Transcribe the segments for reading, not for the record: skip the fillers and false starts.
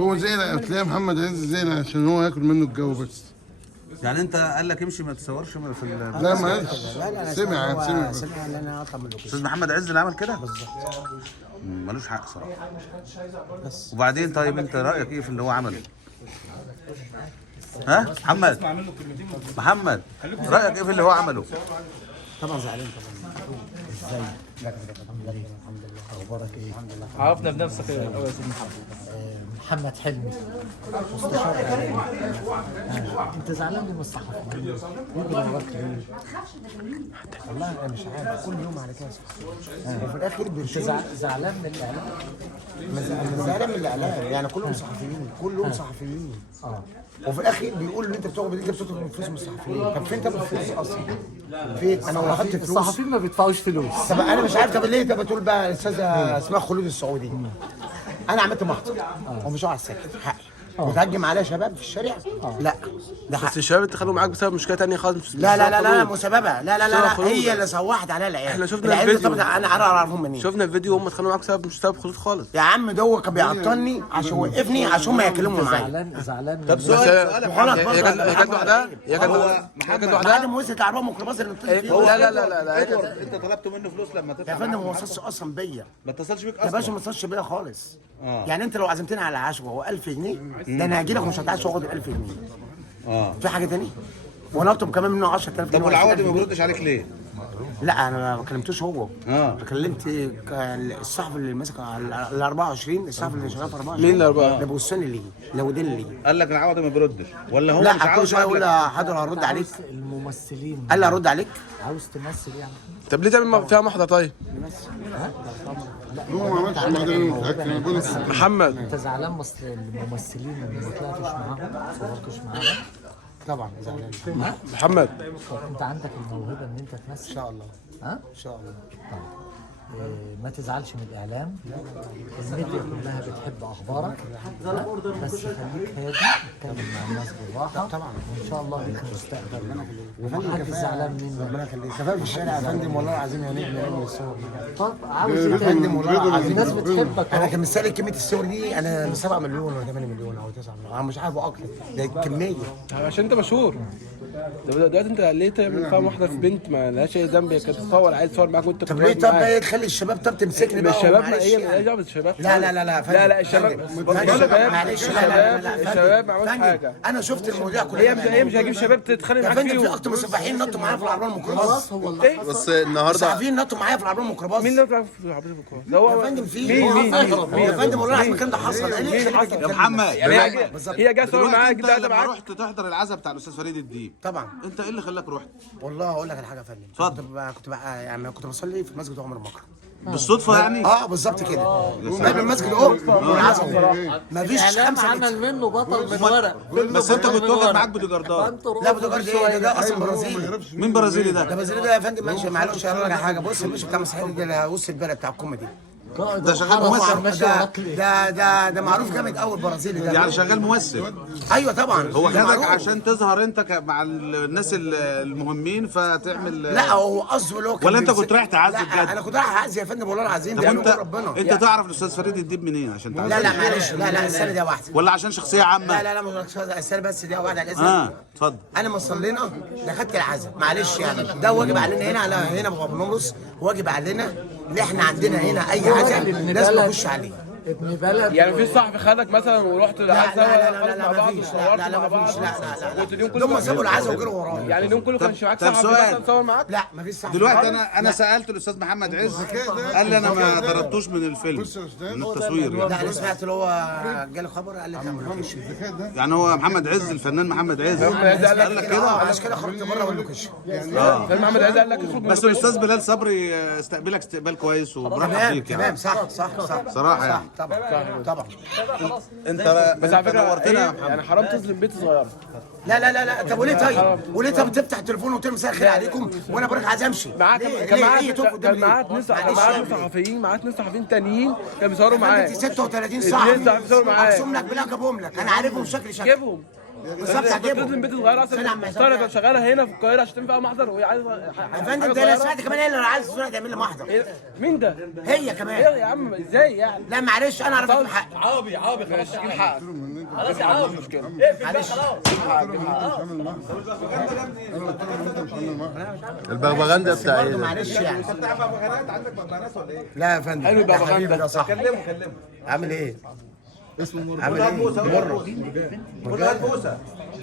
هو زي تلاقي محمد عز زي عشان هو ياكل منه الجو بس. يعني انت قال لك امشي ما تصورش في لا ما قالش. سمع ان انا اطلع من اللوكيشن. استاذ محمد عز اللي عمل كده بالظبط. ملوش حق صراحه. بس وبعدين طيب انت رايك ايه في اللي هو عمله؟ ها محمد رايك ايه في اللي هو عمله؟ طبعا زعلان طبعا. ازاي؟ الحمد لله الحمد لله. اخبارك ايه؟ الحمد لله. عرفنا بنفسك الاول يا سيدي محمد. محمد حلمي مستشار اعلامي. انت زعلان ليه من الصحافه؟ يجي وراك ليه؟ والله انا مش عارف، كل يوم على كده. وفي الاخر انت زعلان من الاعلام؟ زعلان من الاعلام، يعني كلهم صحفيين، كلهم صحفيين. وفي الاخر بيقولوا ان انت بتاخد فلوس من الصحفيين. طب فين طب الفلوس اصلا؟ فين؟ انا لو اخدت فلوس الصحفيين ما بيدفعوش فلوس. طب انا مش عارف، طب ليه انت بتقول بقى الاستاذه اسمها خلود السعودي؟ انا عملت محضر ومش هقعد ساكت، حقي. وتهجم عليا شباب في الشارع؟ لا ده حقي. بس الشباب اتخانقوا معاك بسبب مشكله ثانيه خالص. لا مسببه. لا هي اللي سوحت عليها العيال. احنا شفنا الفيديو. انا اعرفهم منين؟ شفنا الفيديو وهم اتخانقوا معاك بسبب خلود خالص. يا عم ده كان بيعطلني عشان وقفني عشان ما يكلموا معايا. زعلان طب سؤال غلط هي برضه. كانت لوحدها؟ هي كانت لوحدها؟ بعد ما وصلت عربيه ميكروباص اللي بتصل فيه. لا انت طلبت منه فلوس لما تطلع يا فندم هو ما اتصلش اصلا بيا. ما اتصلش بيك يا باشا اصلا ما اتصلش بيا خالص. يعني انت لو عزمتني على عشوه هو 1000 جنيه، ده انا هاجي لك ومش هتعشى واخد ال 1000 جنيه. في حاجه ثانيه؟ وانا اطلب كمان منه 10000 جنيه. طب والعوضي ما بيردش عليك ليه؟ لا انا ما كلمتوش هو. كلمت الصحفي اللي ماسك ال 24، الصحفي اللي شغال في 24. مين ال 24؟ اللي بيوصلني ليه؟ اللي وداني ليه؟ قال لك العوضي ما بيردش ولا هو مش لا عاوز كل شويه يقول يقابلك؟ لي حاضر هرد عليك. الممثلين قال لي هرد عليك. عاوز تمثل يعني؟ طب ليه تعمل فيها محضر طيب؟ هو ما عملش محضر متاكد. انا بقول لك محمد انت زعلان الممثلين اللي ما طلعتش معاهم ما صورتش معاهم؟ طبعا زعلان. محمد طب انت عندك الموهبه ان انت تمثل؟ ان شاء الله. ها؟ ان شاء الله. طيب ما تزعلش من الاعلام. الميديا كلها بتحب اخبارك. بس خليك هادي، اتكلم مع الناس بالراحه. طبعا. وان شاء الله ليك مستقبل. ومحدش زعلان منك. ربنا يخليك. كفايه في الشارع يا فندم والله العظيم يا نجم يا الصور. طب عاوز ايه يا تاني؟ فندم والله العظيم الناس بتحبك. انا كان مسالك كميه الصور دي انا من 7 مليون ولا 8 مليون او 9 مليون، انا مش عارف اكتر، ده كميه. عشان انت مشهور. دلوقتي انت ليه تعمل فيها محضر في بنت ما لهاش اي ذنب؟ هي كانت بتصور، عايز تصور معاك وانت طب ليه طب بقى تخلي الشباب طب تمسكني بقى؟ الشباب ما ومعلش هي يعني. مالهاش دعوه بالشباب. لا الشباب معلش الشباب ما عملوش حاجه. انا شفت المواضيع كلها. هي مش هجيب شباب تتخانق يا معاك فندم في فيهم. اكتر من سباحين نطوا معايا في العربيه الميكروباص. بس النهارده الصحفيين نطوا معايا في العربيه الميكروباص. مين اللي بيلعب في العربيه الكوره؟ ده هو يا فندم في مين يا فندم والله العظيم الكلام ده حصل. يا محمد يعني هي جايه تصور معاك انت ده لما معاك. رحت تحضر العزاء بتاع الاستاذ فريد الديب طبعا. انت ايه اللي خلاك رحت؟ والله هقول لك على حاجه يا فندم. اتفضل. كنت بقى يعني كنت بصلي في مسجد عمر مكرم. بالصدفه يعني؟ بالظبط كده. بين المسجد والعزاء مفيش اعلام 5 عمل منه بطل من ورق. بس انت كنت واخد معاك بوديجاردات. لا بتقدرش ايه ده اصلا برازيلي. مين برازيلي ده؟ ده برازيلي ده يا فندم ماشي معلش اقول لك على حاجه. بص المشي بتاع مسيحي ده وسط البلد بتاع الكوميدي. ده شغال ممثل. ده معروف جامد قوي البرازيلي ده. يعني شغال ممثل. ايوه طبعا. هو ده خدك معروف. عشان تظهر انت مع الناس المهمين فتعمل. لا هو قصده اللي هو كان ولا انت بيمسك- كنت رايح تعزي لا بجد؟ انا كنت رايح اعزي يا فندم والله العظيم. طب ده انت نور ربنا. انت تعرف الاستاذ فريد الديب منين عشان تعزي؟ لا معلش لا السنه دي واحده. ولا عشان شخصيه عامه؟ لا مش السنه بس دي واحده على الاسم. اتفضل. انا ما صلينا دخلت العزاء معلش يعني ده واجب علينا هنا على هنا بنمرس. واجب علينا اللي احنا عندنا هنا اي عزاء لازم نخش عليه. ابن بلد. يعني في صاحبي خدك مثلا ورحت العزاء لا مع بعض مفيش. وصورتوا لا مع بعض مفيش. وانت اليوم كله هم سابوا العزاء وجروا ورايا. يعني اليوم كله كانش معاك طب صاحبي سؤال. مثلا تصور معاك؟ لا مفيش صاحب. دلوقتي انا سالت الاستاذ محمد عز قال لي انا ما ضربتوش من الفيلم من التصوير يعني. لا انا سمعت اللي هو جالي خبر قال لي ما فيش. يعني هو محمد عز الفنان محمد عز قال لك كده. عشان كده خرجت بره واللوكيشن. فيلم محمد عز قال لك اخرج من بس الاستاذ بلال صبري استقبلك استقبال كويس وبرحب تمام بيك يعني. تمام صح صراحه يعني. طبعا. انت بس على فكره نورتنا يا يعني محمد. حرام تظلم بنت صغيره. لا طب وليه طيب؟ وليه طب تفتح التليفون وتقول مساء الخير عليكم وانا بقولك عايز امشي؟ معاك كان معاك اتنين صحفيين معاك اتنين صحفيين تانيين كانوا بيصوروا معاك. 36 اتنين صاحبي بيصوروا معاك. اقسم لك بالله جابهم لك انا عارفهم شكل جيبهم بالظبط هجيبه. لازم بنت صغيره استنى عم اصلا عصام تشتغل شغاله هنا في القاهره عشان تعمل فيها محضر وهي عايزه يا فندم ده انا سمعت كمان هي اللي عايزه الصوره تعمل لي محضر. مين ده؟ هي ايه كمان. يا عم ازاي يعني؟ لا معلش انا اعرف اجيب حقي. عربي خلاص جيب حقك خلاص يا عربي مشكله اقفل بقى خلاص. البغبغان ده بتاع برضه معلش يعني. انت بتاع بغبغانات؟ عندك بغبغانات ولا ايه؟ لا يا فندم حلو يبقى حبيبي بغندة. ده صح. كلمه عامل ايه؟ اسمه عامل ايه؟ مره قول له هات بوسه.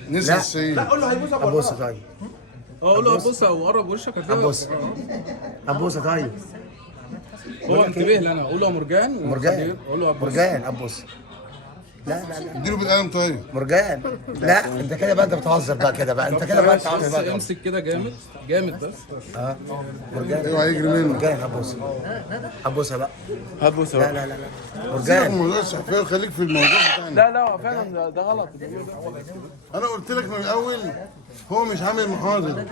نزل السيد. لا قول له هيبوسه ابوسه طيب. قول له بص وقرب وشك ابوسه. ابوسه طيب. هو انتبه لي انا اقول له مرجان مرجان. اقول له مرجان ابوسه. لا لا لا اديله بالقلم طيب. مرجان. لا انت كده بقى انت بتهزر بقى كده بقى انت كده بقى انت عامل بقى. امسك كده جامد جامد بس اه مرجان. اوعى يجري منه. مرجان ابوسه. ابوسه بقى. هبوس لا لا لا لا سيبك من مرجان. موضوع الصحفيه خليك في الموضوع بتاعنا. لا لا فعلا ده غلط انا قلت لك من الاول هو مش عامل محاضر.